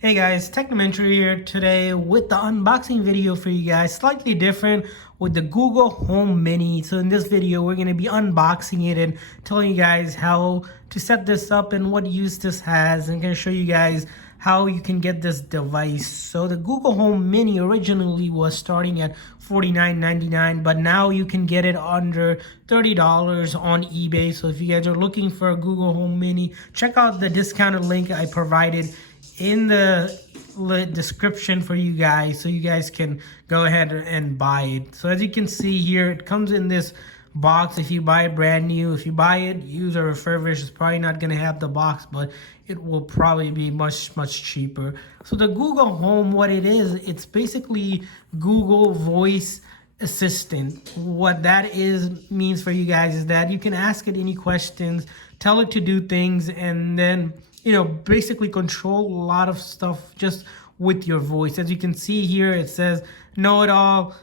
Hey guys, Technomentary here today with the unboxing video for you guys, slightly different with the Google Home Mini. So in this video, we're going to be unboxing it and telling you guys how to set this up and what use this has. And I'm going to show you guys how you can get this device. So the Google Home Mini originally was starting at $49.99, but now you can get it under $30 on eBay. So if you guys are looking for a Google Home Mini, check out the discounted link I provided in the description for you guys, so you guys can go ahead and buy it. So as you can see here, it comes in this box. If you buy it brand new, if you buy it used or refurbished, it's probably not going to have the box, but it will probably be much cheaper. So the Google Home, what it is, it's basically Google Voice Assistant. What that means for you guys is that you can ask it any questions, tell it to do things, and then basically control a lot of stuff just with your voice. As you can see here, it says know it all,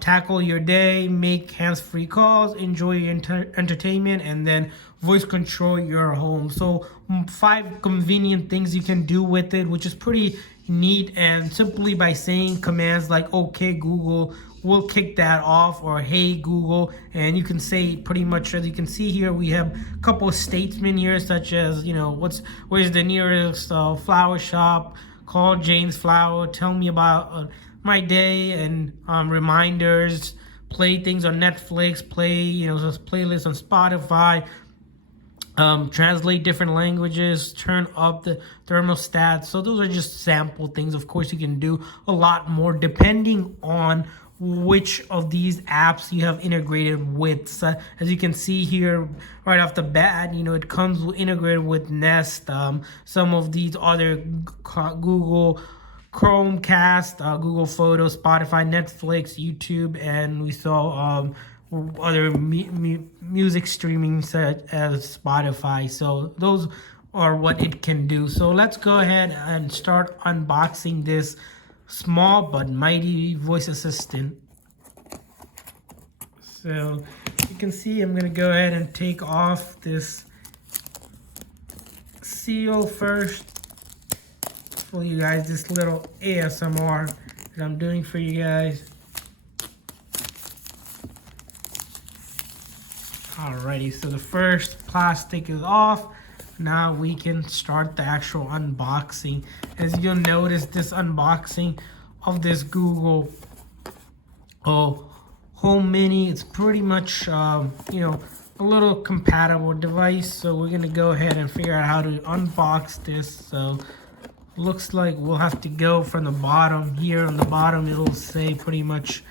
tackle your day, make hands-free calls, enjoy your entertainment, and then voice control your home. So 5 convenient things you can do with it, which is pretty neat. And simply by saying commands like okay Google will kick that off, or hey Google, and you can say pretty much, as you can see here, we have a couple of statements here, such as where's the nearest flower shop, call Jane's Flower, tell me about my day, and reminders, play things on Netflix, play playlists on Spotify, translate different languages, turn up the thermostat. So those are just sample things. Of course, you can do a lot more depending on which of these apps you have integrated with. So as you can see here right off the bat, it comes integrated with Nest, some of these other Google Chromecast, Google Photos, Spotify, Netflix, YouTube, and we saw other music streaming such as Spotify. So those are what it can do. So let's go ahead and start unboxing this small but mighty voice assistant. So you can see I'm gonna go ahead and take off this seal first for you guys, this little ASMR that I'm doing for you guys. Alrighty, so the first plastic is off. Now we can start the actual unboxing. As you'll notice, this unboxing of this Google Home Mini, it's pretty much a little compatible device. So we're gonna go ahead and figure out how to unbox this. So looks like we'll have to go from the bottom. Here on the bottom it'll say pretty much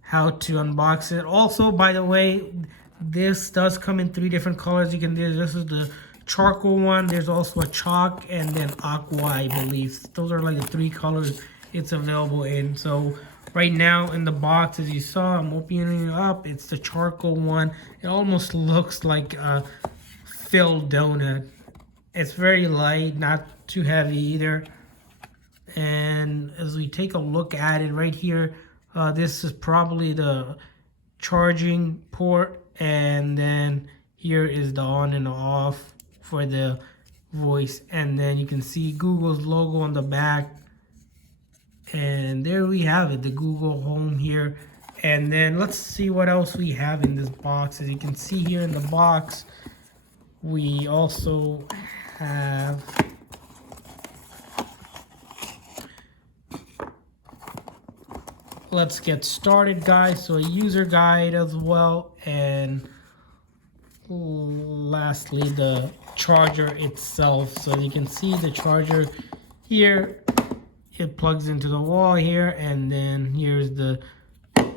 how to unbox it. Also, by the way, this does come in 3 different colors. You can do this is the charcoal one, there's also a chalk, and then aqua, I believe. Those are like the 3 colors it's available in. So right now in the box, as you saw, I'm opening it up, it's the charcoal one. It almost looks like a filled donut. It's very light, not too heavy either. And as we take a look at it right here, this is probably the charging port, and then here is the on and off for the voice, and then you can see Google's logo on the back, and there we have it, the Google Home here. And then let's see what else we have in this box. As you can see here in the box, we also have let's get started, guys. So a user guide as well, and lastly the charger itself. So you can see the charger here, it plugs into the wall here, and then here's the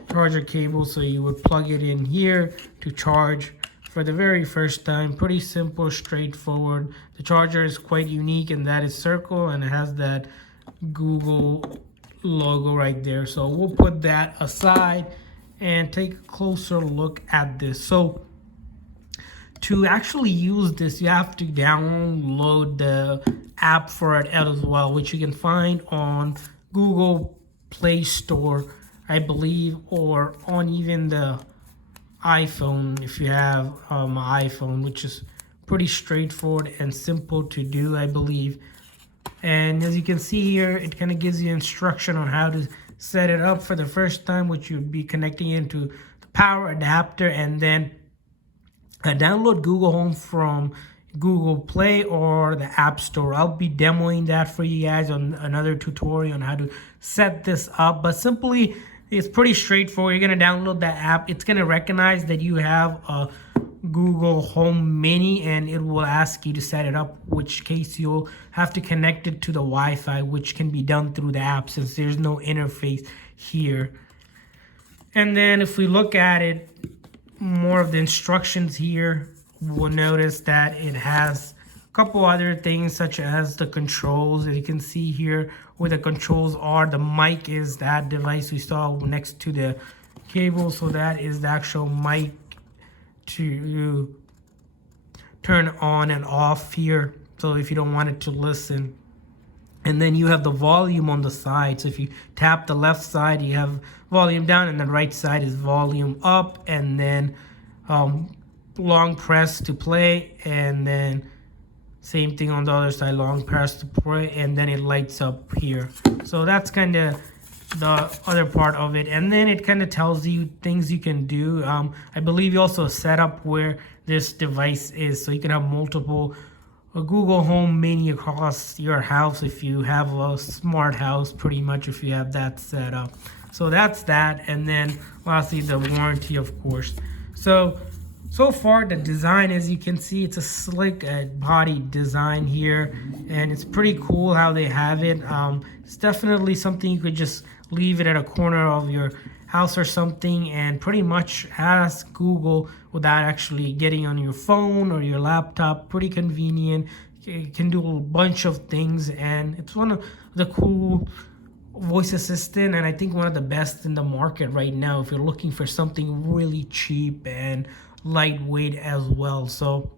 charger cable. So you would plug it in here to charge for the very first time. Pretty simple, straightforward. The charger is quite unique in that it's circle and it has that Google logo right there. So we'll put that aside and take a closer look at this. So to actually use this, you have to download the app for it as well, which you can find on Google Play Store, I believe, or on even the iPhone if you have an iPhone, which is pretty straightforward and simple to do, I believe. And as you can see here, it kind of gives you instruction on how to set it up for the first time, which you'd be connecting into the power adapter, and then download Google Home from Google Play or the App Store. I'll be demoing that for you guys on another tutorial on how to set this up. But simply, it's pretty straightforward. You're going to download that app. It's going to recognize that you have a Google Home Mini, and it will ask you to set it up, which case you'll have to connect it to the Wi-Fi, which can be done through the app since there's no interface here. And then if we look at it, more of the instructions here, we'll notice that it has a couple other things such as the controls. As you can see here where the controls are, the mic is that device we saw next to the cable, so that is the actual mic to turn on and off here, so if you don't want it to listen. And then you have the volume on the side, so if you tap the left side you have volume down, and the right side is volume up, and then long press to play, and then same thing on the other side, long press to play, and then it lights up here. So that's kind of the other part of it. And then it kind of tells you things you can do. I believe you also set up where this device is, so you can have multiple Google Home Mini across your house if you have a smart house, pretty much, if you have that set up. So that's that. And then lastly, the warranty, of course. So far the design, as you can see, it's a slick body design here, and it's pretty cool how they have it. It's definitely something you could just leave it at a corner of your house or something and pretty much ask Google without actually getting on your phone or your laptop. Pretty convenient. It can do a bunch of things, and it's one of the cool voice assistant, and I think one of the best in the market right now if you're looking for something really cheap and lightweight as well. So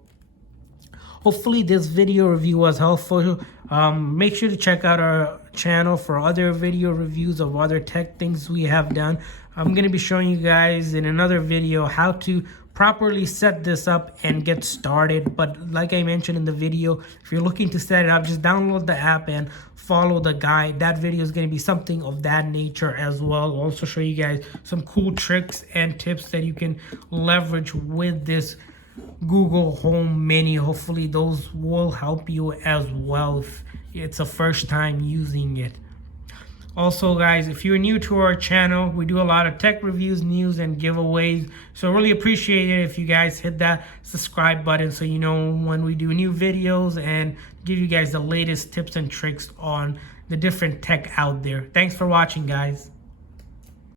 hopefully this video review was helpful. Make sure to check out our channel for other video reviews of other tech things we have done. I'm going to be showing you guys in another video how to properly set this up and get started. But like I mentioned in the video, if you're looking to set it up, just download the app and follow the guide. That video is going to be something of that nature as well. I'll also show you guys some cool tricks and tips that you can leverage with this Google Home Mini. Hopefully those will help you as well if it's a first time using it. Also guys, if you're new to our channel, we do a lot of tech reviews, news, and giveaways. So really appreciate it if you guys hit that subscribe button so you know when we do new videos and give you guys the latest tips and tricks on the different tech out there. Thanks for watching, guys.